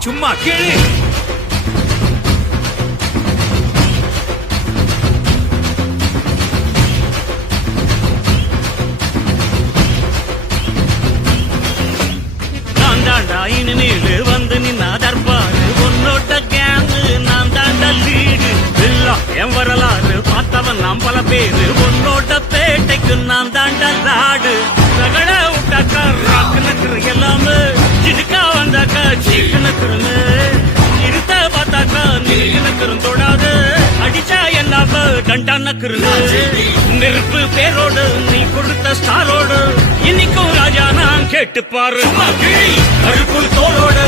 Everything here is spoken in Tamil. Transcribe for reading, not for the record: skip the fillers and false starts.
சும்மா கேளு. நான் தாண்டா இனிமேலு வந்து நின்னா தர்பாரு உன்னோட்ட கேங்கு நான் தாண்டா லீடு எல்லாம் என் வரலாறு பார்த்தவன் நாம் பல பேரு உன்னோட்ட பேட்டைக்கு நான் தாண்டா லாடு ரகட விட்டாக்கா ராக்கு நக்குரு எல்லாமே சிடுக்கா வந்தாக்கா சீக்கு நக்குருன்னு இருத்த பார்த்தாக்கா நீக்கு நக்குரும் தொடாது அடிச்சா எல்லாம டண்டா நக்குருன்னு நெருப்பு பேரோடு நீ கொடுத்த ஸ்டாரோடு இன்னைக்கும் ராஜா நான் கேட்டு பாரு கருப்புள் தோளோட